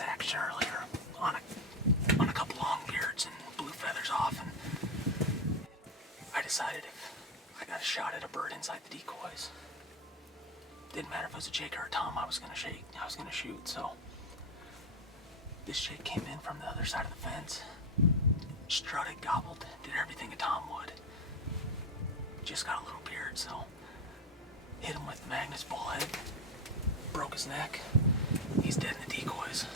this action earlier on a couple long beards and blew feathers off, and I decided if I got a shot at a bird inside the decoys, didn't matter if it was a jake or a tom, I was gonna shoot. So this jake came in from the other side of the fence, strutted, gobbled, did everything a tom would. Just got a little beard, so hit him with Magnus bullhead, broke his neck. He's dead in the decoys.